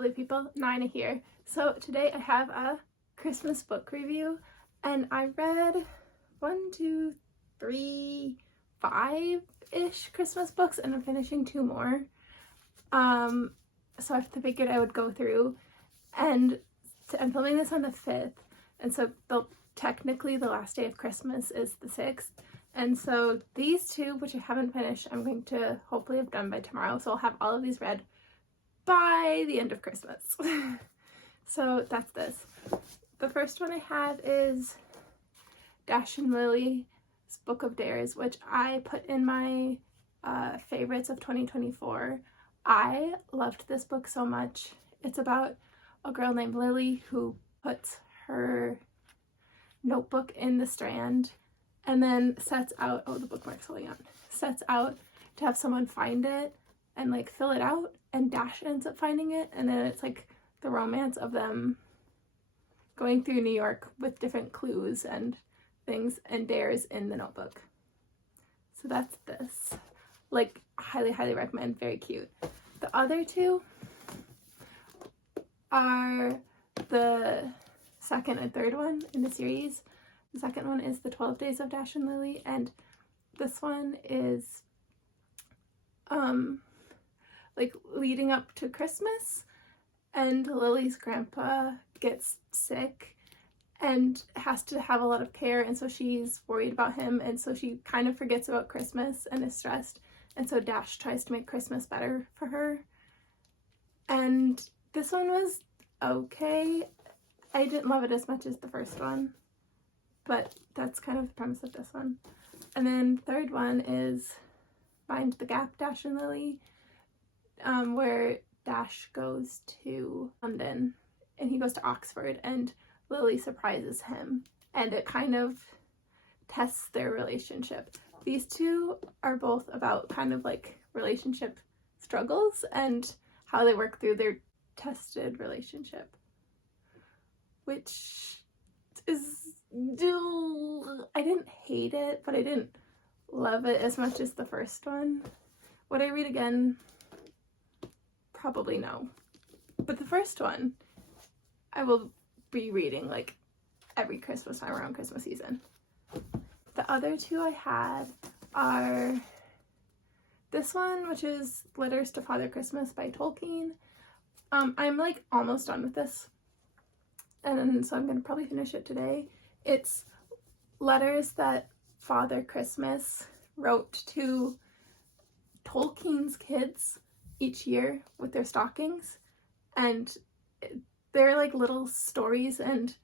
lovely people, Nina here. So today I have a Christmas book review, and I read 1, 2, 3, 5-ish Christmas books, and I'm finishing 2 more. So I figured I would go through, and I'm filming this on the 5th, and so technically the last day of Christmas is the 6th. And so these 2, which I haven't finished, I'm going to hopefully have done by tomorrow, so I'll have all of these read by the end of Christmas. So that's this. The first one I have is Dash and Lily's Book of Dares, which I put in my favorites of 2024. I loved this book so much. It's about a girl named Lily who puts her notebook in the Strand and then sets out, oh, the bookmark's falling out, sets out to have someone find it and like fill it out, and Dash ends up finding it, and then it's like the romance of them going through New York with different clues and things and dares in the notebook. So that's this. Like, highly recommend. Very cute. The other 2 are the second and third one in the series. The second one is The 12 Days of Dash and Lily, and this one is like leading up to Christmas, and Lily's grandpa gets sick and has to have a lot of care, and so she's worried about him, and so she kind of forgets about Christmas and is stressed, and so Dash tries to make Christmas better for her. And this one was okay. I didn't love it as much as the first one, but that's kind of the premise of this one. And then third one is Mind the Gap, Dash and Lily, where Dash goes to London and he goes to Oxford and Lily surprises him, and it kind of tests their relationship. These 2 are both about kind of like relationship struggles and how they work through their tested relationship, which is, I didn't hate it, but I didn't love it as much as the first one. Would I read again? Probably no. But the first one I will be reading like every Christmas time around Christmas season. The other 2 I had are this one, which is Letters to Father Christmas by Tolkien. I'm like almost done with this, and so I'm gonna probably finish it today. It's letters that Father Christmas wrote to Tolkien's kids each year with their stockings, and they're like little stories and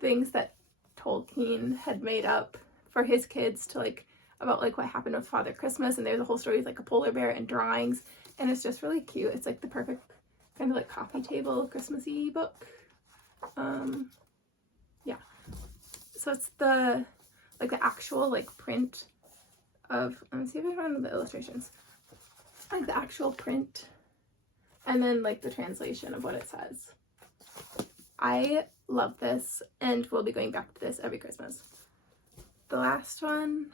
things that Tolkien had made up for his kids to like about like what happened with Father Christmas, and there's a whole story with like a polar bear and drawings, and it's just really cute. It's like the perfect kind of like coffee table Christmassy book. Yeah, so it's the like the actual like print of, let me see if I can find the illustrations, like the actual print, and then like the translation of what it says. I love this and will be going back to this every Christmas. The last one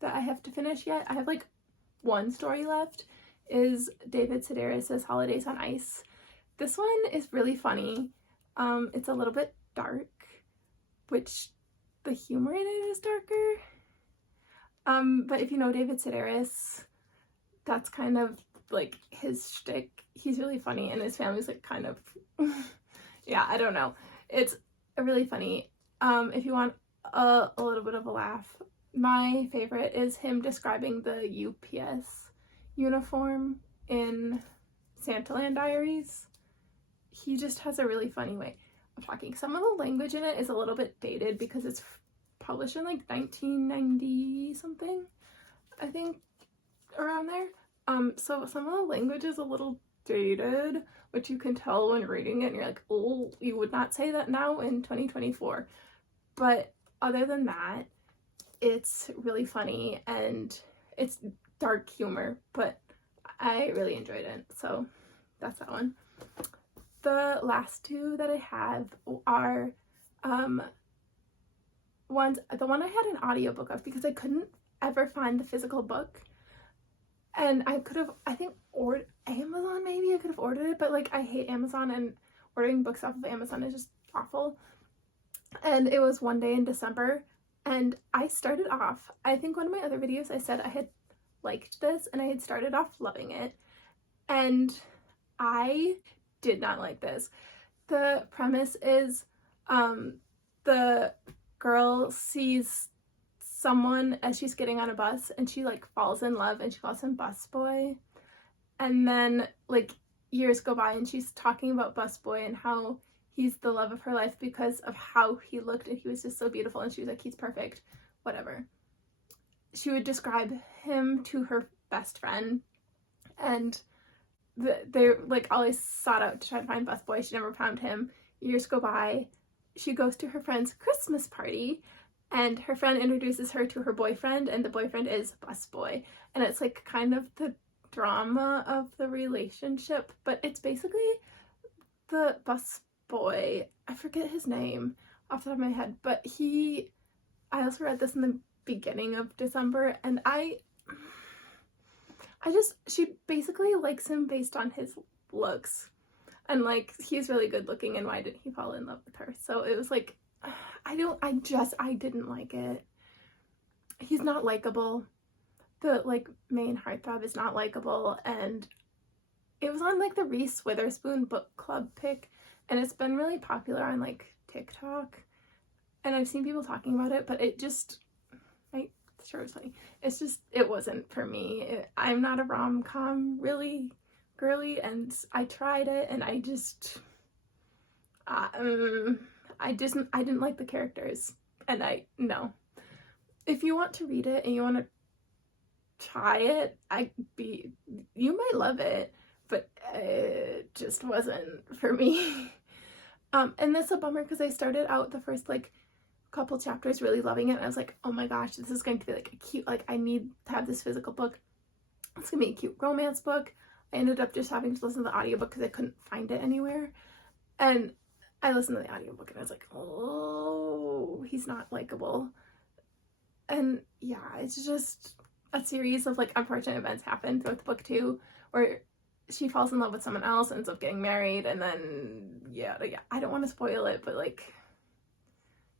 that I have to finish yet, I have like 1 story left, is David Sedaris' Holidays on Ice. This one is really funny. It's a little bit dark, which the humor in it is darker. But if you know David Sedaris, that's kind of like his shtick. He's really funny, and his family's like kind of yeah, I don't know. It's really funny. If you want a little bit of a laugh, my favorite is him describing the UPS uniform in Santaland Diaries. He just has a really funny way of talking. Some of the language in it is a little bit dated because it's published in like 1990 something, I think, around there. So some of the language is a little dated, which you can tell when reading it, and you're like, oh, you would not say that now in 2024. But other than that, it's really funny, and it's dark humor, but I really enjoyed it, so that's that one. The last 2 that I have are the one I had an audiobook of because I couldn't ever find the physical book. And I could have, I think, ordered Amazon maybe. I could have ordered it, but like I hate Amazon, and ordering books off of Amazon is just awful. And it was one day in December, and I started off, I think one of my other videos I said I had liked this, and I had started off loving it, and I did not like this. The premise is the girl sees someone as she's getting on a bus, and she like falls in love, and she calls him Busboy. And then like years go by, and she's talking about Busboy and how he's the love of her life because of how he looked, and he was just so beautiful, and she was like, he's perfect, whatever. She would describe him to her best friend, and they like always sought out to try to find Busboy. She never found him. Years go by. She goes to her friend's Christmas party, and her friend introduces her to her boyfriend, and the boyfriend is Busboy. And it's like kind of the drama of the relationship, but it's basically the Busboy, I forget his name off the top of my head, but I also read this in the beginning of December, and she basically likes him based on his looks, and like he's really good looking, and why didn't he fall in love with her? So it was like, I didn't like it. He's not likable. The like main heartthrob is not likable, and it was on like the Reese Witherspoon book club pick, and it's been really popular on like TikTok, and I've seen people talking about it, but it just, sure it's funny. It's just, it wasn't for me. I'm not a rom-com really girly, and I tried it, and I didn't like the characters, and no. If you want to read it and you want to try it, you might love it, but it just wasn't for me. And that's a bummer, because I started out the first like couple chapters really loving it, and I was like, oh my gosh, this is going to be like a cute, like I need to have this physical book. It's gonna be a cute romance book. I ended up just having to listen to the audiobook because I couldn't find it anywhere, and I listened to the audiobook, and I was like, oh, he's not likable. And yeah, it's just a series of like unfortunate events happen throughout the book too, where she falls in love with someone else, ends up getting married, and then yeah, I don't want to spoil it, but like,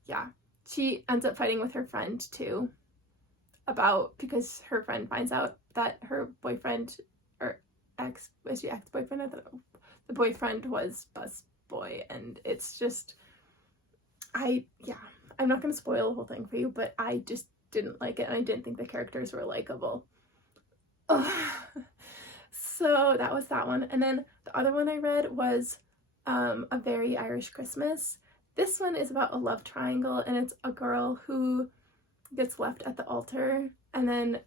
yeah, she ends up fighting with her friend too, because her friend finds out that her boyfriend, or ex-boyfriend? I don't know. The boyfriend was Busboy, and it's just, I'm not going to spoil the whole thing for you, but I just didn't like it, and I didn't think the characters were likable. So that was that one. And then the other one I read was A Very Irish Christmas. This one is about a love triangle, and it's a girl who gets left at the altar, and then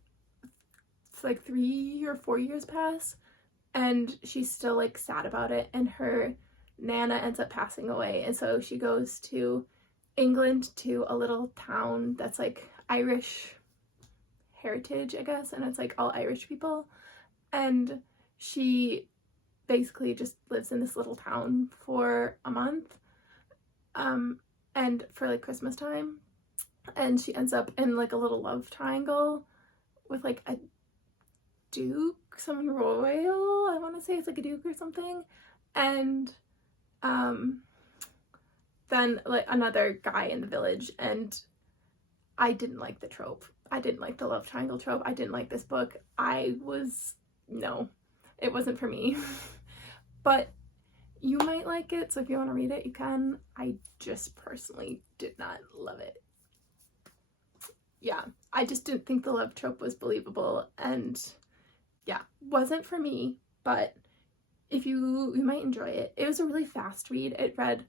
it's like 3 or 4 years pass, and she's still like sad about it, and her Nana ends up passing away, and so she goes to England, to a little town that's like Irish heritage, I guess, and it's like all Irish people, and she basically just lives in this little town for a month, and for like Christmas time, and she ends up in like a little love triangle with like a duke, someone royal, I want to say it's like a duke or something, and then like another guy in the village, and I didn't like the trope. I didn't like the love triangle trope. I didn't like this book. No, it wasn't for me. But you might like it, so if you want to read it, you can. I just personally did not love it. Yeah, I just didn't think the love trope was believable, and yeah, wasn't for me, but if you might enjoy it. It was a really fast read. It read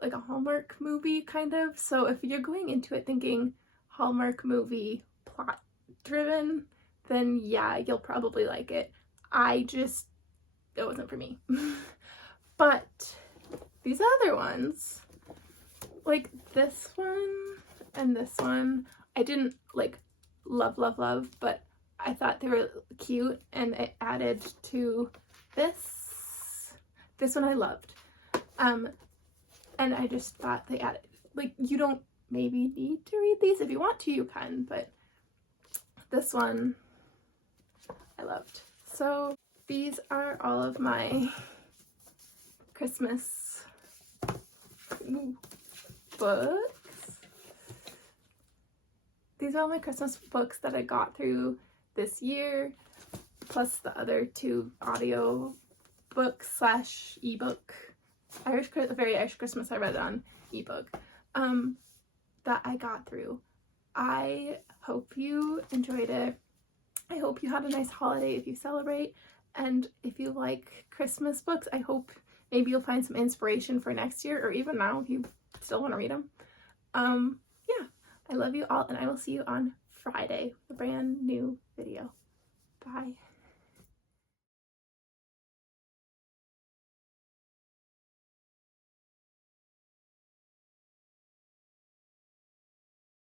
like a Hallmark movie kind of, so if you're going into it thinking Hallmark movie plot driven, then yeah, you'll probably like it. It wasn't for me. But these other ones, like this one and this one, I didn't like love, but I thought they were cute, and it added to this. This one I loved. And I just thought they added, like, you don't maybe need to read these. If you want to, you can, but this one I loved. So these are all of my Christmas books. These are all my Christmas books that I got through this year, plus the other 2 audio books slash ebook. Very Irish Christmas, I read it on ebook, that I got through. I hope you enjoyed it. I hope you had a nice holiday if you celebrate, and if you like Christmas books, I hope maybe you'll find some inspiration for next year, or even now if you still want to read them. Yeah, I love you all, and I will see you on Friday with a brand new video. Bye.